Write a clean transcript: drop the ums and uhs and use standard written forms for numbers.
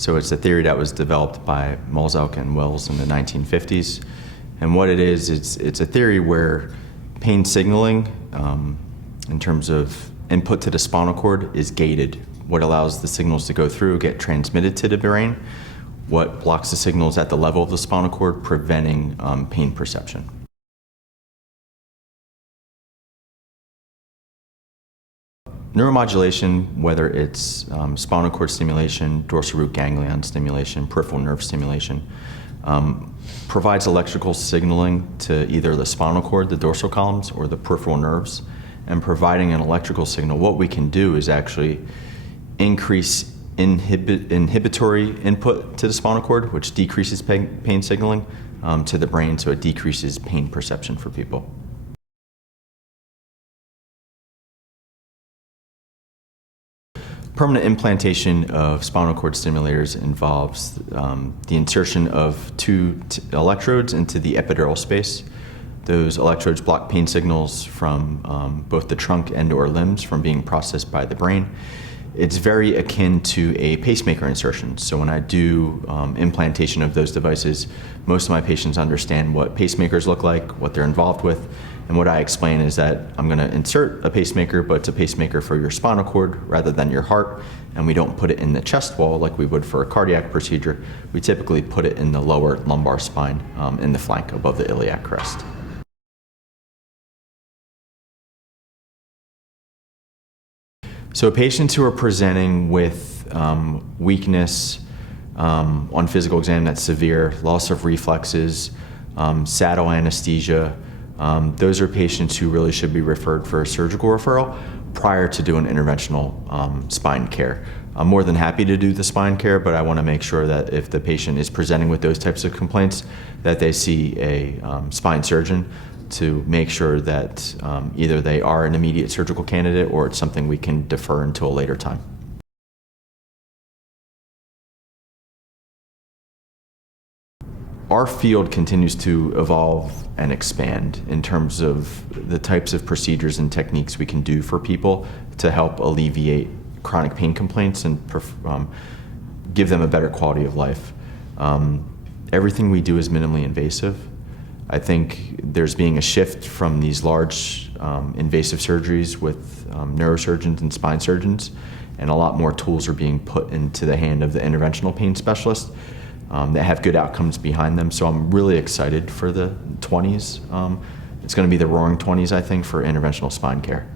So it's a theory that was developed by Malzahn and Wells in the 1950s. And what it is, it's a theory where pain signaling, in terms of input to the spinal cord, is gated. What allows the signals to go through, get transmitted to the brain. What blocks the signals at the level of the spinal cord, preventing pain perception. Neuromodulation, whether it's spinal cord stimulation, dorsal root ganglion stimulation, peripheral nerve stimulation, provides electrical signaling to either the spinal cord, the dorsal columns, or the peripheral nerves. And providing an electrical signal, what we can do is actually increase inhibitory input to the spinal cord, which decreases pain signaling to the brain, so it decreases pain perception for people. Permanent implantation of spinal cord stimulators involves the insertion of two electrodes into the epidural space. Those electrodes block pain signals from both the trunk and/or limbs from being processed by the brain. It's very akin to a pacemaker insertion. So when I do implantation of those devices, most of my patients understand what pacemakers look like, what they're involved with, and what I explain is that I'm going to insert a pacemaker, but it's a pacemaker for your spinal cord rather than your heart, and we don't put it in the chest wall like we would for a cardiac procedure. We typically put it in the lower lumbar spine, in the flank above the iliac crest. So patients who are presenting with weakness on physical exam that's severe, loss of reflexes, saddle anesthesia, those are patients who really should be referred for a surgical referral prior to doing interventional spine care. I'm more than happy to do the spine care, but I want to make sure that if the patient is presenting with those types of complaints, that they see a spine surgeon to make sure that either they are an immediate surgical candidate or it's something we can defer until a later time. Our field continues to evolve and expand in terms of the types of procedures and techniques we can do for people to help alleviate chronic pain complaints and give them a better quality of life. Everything we do is minimally invasive. I think there's being a shift from these large invasive surgeries with neurosurgeons and spine surgeons, and a lot more tools are being put into the hand of the interventional pain specialists that have good outcomes behind them. So I'm really excited for the 20s. It's going to be the roaring 20s, I think, for interventional spine care.